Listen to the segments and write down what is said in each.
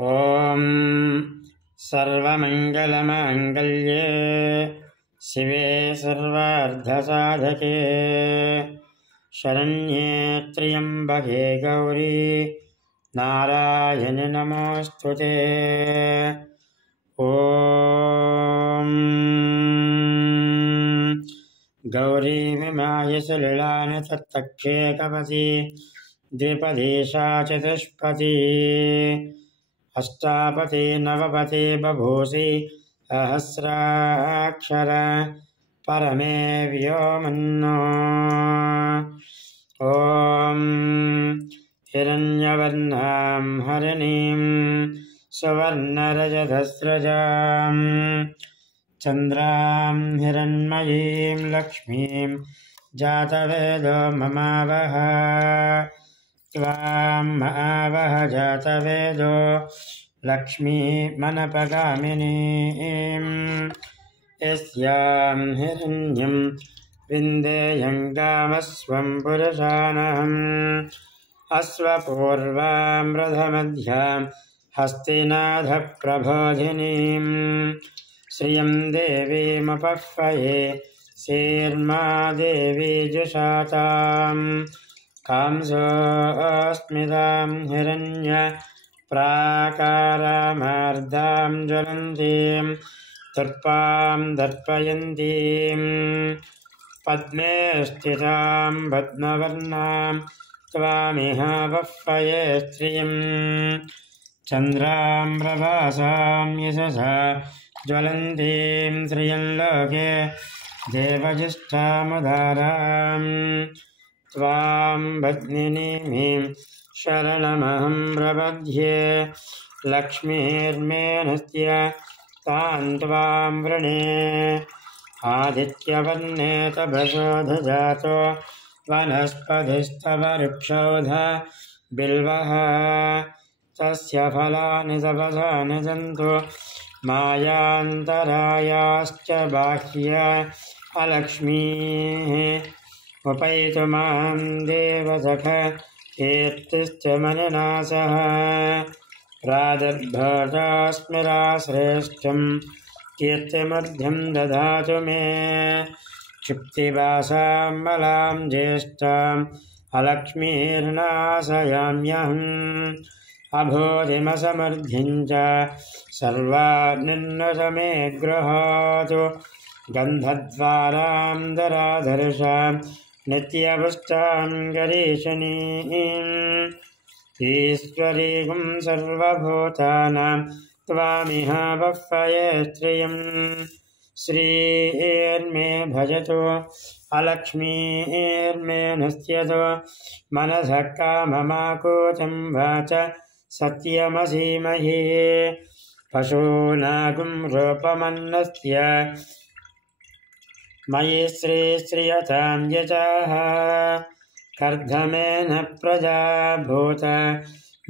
ॐ सर्वमङ्गलमाङ्गल्ये शिवे सर्वार्धसाधके शरण्ये त्र्यम्बके गौरी नारायणि नमोऽस्तुते। ॐ गौरीमिमाय सलिलानि तत्तक्षे कवची द्विपदीशा चतुष्पदी अष्टापदी नवपदी बभूषि सहस्राक्षर परमे व्योमन्नो। ॐ हिरण्यवर्णां हरिणीं सुवर्णरजतस्रजां चन्द्रां हिरण्मयीं लक्ष्मीं जातवेदो ममावह त्वां महावह जातवेदो लक्ष्मीमनपगामिनीं यस्यां हिरण्यं विन्देयं गामस्वं पुरुषानहम् अश्वपूर्वां रथमध्यां हस्तिनाथप्रबोधिनीं श्रियं देवीमुपह्वये श्रीर्मा देवी जुषाताम् कांसोऽस्मितां हिरण्यप्राकारामार्धां ज्वलन्तीं दर्पां दर्पयन्तीं पद्मे स्थितां पद्मवर्णां त्वामिह वह्वये श्रियं चन्द्रां प्रभासां यशसा ज्वलन्तीं श्रियं लोके देवजिष्ठामुदाराम् त्वां भद्मिनीं शरणमहं प्रपद्ये लक्ष्मीर्मेनस्य तां त्वां वृणे आदित्यवर्णे तपसो दधातो वनस्पतिस्तव वृक्षौध बिल्वः तस्य फलानि तपसानि सन्तु मायान्तरायाश्च बाह्य अलक्ष्मीः उपैतु मां देवसख कीर्तिश्च मननासः प्रादर्भटास्मिराश्रेष्ठं कीर्तिमध्यं ददातु मे क्षिप्तिवासां बलां ज्येष्ठाम् अलक्ष्मीर्नाशयाम्यहम् अभूतिमसमृद्धिं च सर्वान्निन्नतमे गृहातु गन्धद्वारां दराधर्षां नित्यपुष्टां गरीषणीं ईश्वरीं सर्वभूतानां त्वामिह वह्वये श्रियं श्रीर्मे भजतु अलक्ष्मीर्मे नश्यतु मनसः काममाकूतं वाच सत्यमसीमहि पशूनागुं रूपमन्नस्य मयि श्रीयतां यजाः कर्धमेन प्रजा भूत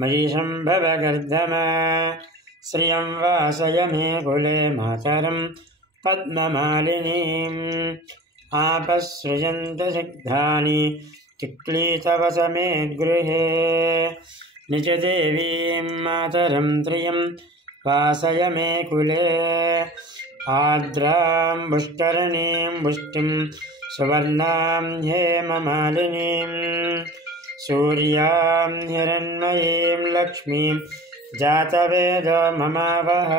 मयि सम्भव कर्धम श्रियं वासय मे कुले मातरं पद्ममालिनीम् आपसृजन्तु सिद्धानि चिक्लीतवस मे गृहे निजदेवीं मातरं त्रियं वासय मे कुले आर्द्रां पुष्करणीं पुष्टिं सुवर्णां हेममालिनीं सूर्यां हिरण्मयीं लक्ष्मीं जातवेदो ममावह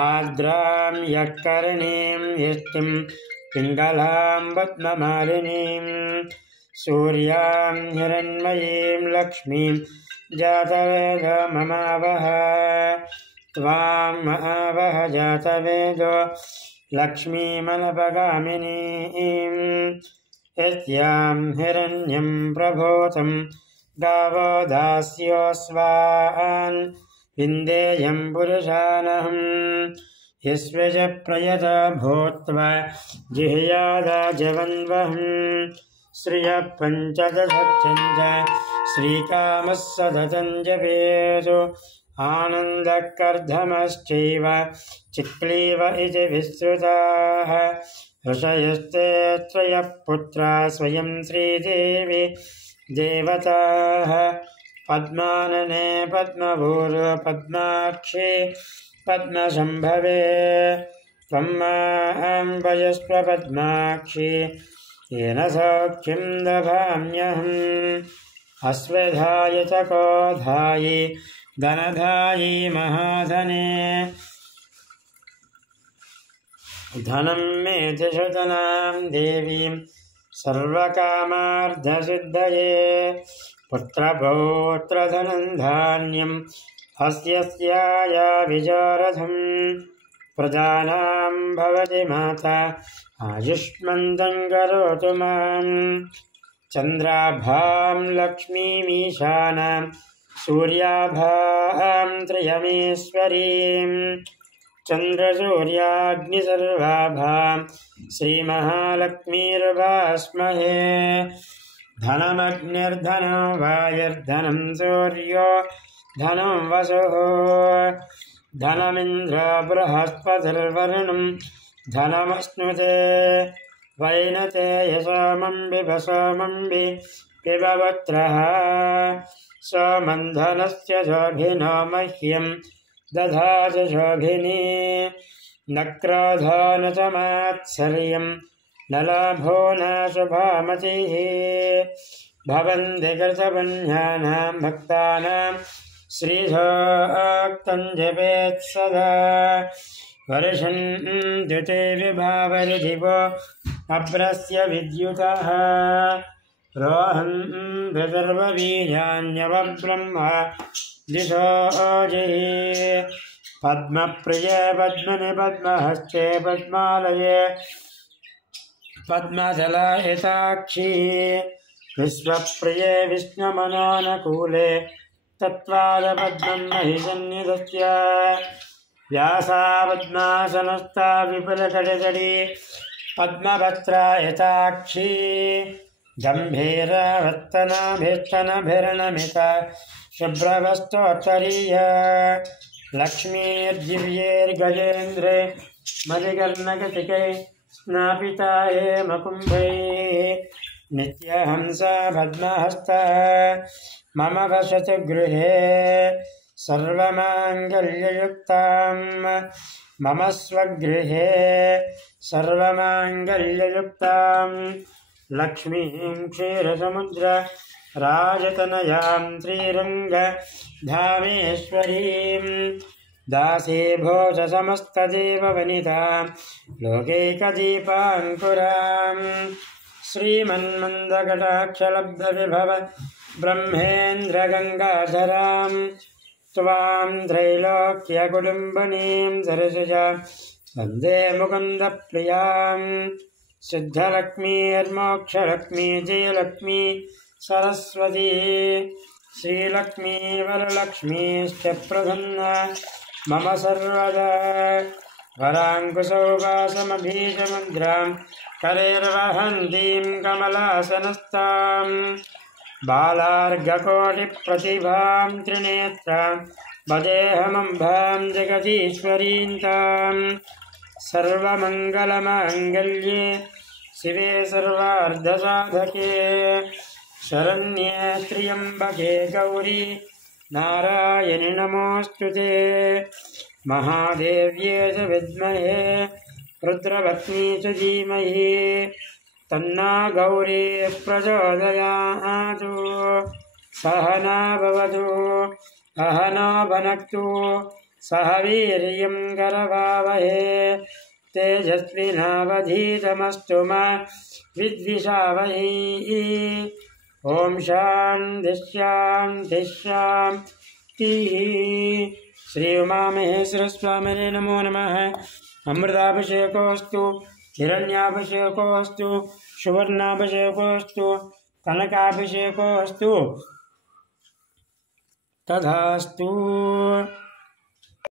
आर्द्रां यत्कर्णीं यष्टिं पिङ्गलां पद्ममालिनीं सूर्यां हिरण्मयीं लक्ष्मीं जातवेदो ममावह त्वां महावह जातवेदो लक्ष्मीमनपगामिनीं यस्यां हिरण्यं प्रभूतं गावो दास्योऽस्वान् विन्देयं पुरुषानहम् यस्वेज प्रयता भूत्वा जिह्यादाजवन्वहम् श्रियः पञ्चदशच्च श्रीकामः सततं जपेषु आनन्दकर्धमश्चैव चिक्लीव इति विश्रुताः ऋषयस्ते त्रयः पुत्रा स्वयं श्रीदेवी देवताः पद्मानने पद्मभूर्व पद्माक्षे पद्मसंभवे त्वं मां भजस्व पद्माक्षी येन सौख्यं दधाम्यहम् अश्वधाय च कोधायि धनधायि महाधने धनं मे च शतनां देवीं सर्वकामार्थसिद्धये पुत्रपौत्रधनं धान्यं हस्यस्याया विचारधम् प्रजानां भवति माता आयुष्मन्तं करोतु माम् चन्द्राभां लक्ष्मीमीशानां सूर्याभां त्रयमेश्वरीं चन्द्रसूर्याग्निसर्वाभां श्रीमहालक्ष्मीर्भास्महे धनमग्निर्धनो वायुर्धनं सूर्यो धनो वसुः धनमिन्द्र बृहस्पतिर्वरुणं धनमश्नुते वैनते यशोमम्बि सोमम्बि पिबवत्रः सोमं धनस्य शोभिनो मह्यं दधाति शोभिनी न क्रोधो न च मात्सर्यं न लाभो न शुभामतिः भवन्ति कृतपुण्यानां भक्तानां श्रीसोक्तं जपेत् सदा वर्षन्तु ते विभावरिदिवो अभ्रस्य विद्युतः रोहन्तु सर्ववीर्याण्यवब्रह्म दिशो जहि पद्मप्रिये पद्मनि पद्महस्ते पद्मालये पद्मजलायताक्षी विश्वप्रिये विष्णुमनोनुकूले तत्त्वादपद्मं महिषन्निधस्य व्यासा पद्मासनस्था विपुलकटितटी पद्मपत्रायताक्षी गम्भीरवर्तनाभीष्टनभिर्णमिता शुभ्रवस्तोत्तरीय लक्ष्मीर्दिव्यैर्गजेन्द्रे मलिकर्णकटिकै स्नापिता हेमकुम्भैः नित्यहंसा पद्महस्ता मम वसतु गृहे सर्वमाङ्गल्ययुक्तां मम स्वगृहे सर्वमाङ्गल्ययुक्तां लक्ष्मीं क्षीरसमुद्र राजतनयां श्रीरङ्गधामेश्वरीं दासीभूत समस्तदेववनितां लोकैकदीपाङ्कुरां श्रीमन्मन्दकटाक्षलब्धविभव ब्रह्मेन्द्रगङ्गाधरां त्वां त्रैलोक्यकुटुम्बिनीं सरसिजां वन्दे मुकुन्दप्रियां सिद्धलक्ष्मीर्मोक्षलक्ष्मी जयलक्ष्मी सरस्वती श्रीलक्ष्मी वरलक्ष्मीश्च प्रसन्ना मम सर्वदा वराङ्कुशौवासमभीजमुद्रां करेर्वहन्तीं कमलासनस्तां बालार्घकोटिप्रतिभां त्रिनेत्रां वदेहमम्भां जगदीश्वरीं तां सर्वमङ्गलमाङ्गल्ये शिवे सर्वार्धसाधके शरण्ये त्र्यम्बके गौरी नारायणि नमोऽस्तुते महादेव्ये च विद्महे रुद्रभक्नी च धीमहि तन्ना गौरी प्रचोदयातु सहना भवतु अहनो भुनक्तु सह वीर्यं करवावहे तेजस्विनावधीतमस्तु मा विद्विषावहै ॐ शान्तिः शान्तिः शान्तिः श्री उमामहेश्वरस्वामिने नमो नमः अमृताभिषेकोऽस्तु हिरण्याभिषेकोऽस्तु सुवर्णाभिषेकोऽस्तु कनकाभिषेकोऽस्तु तथास्तु।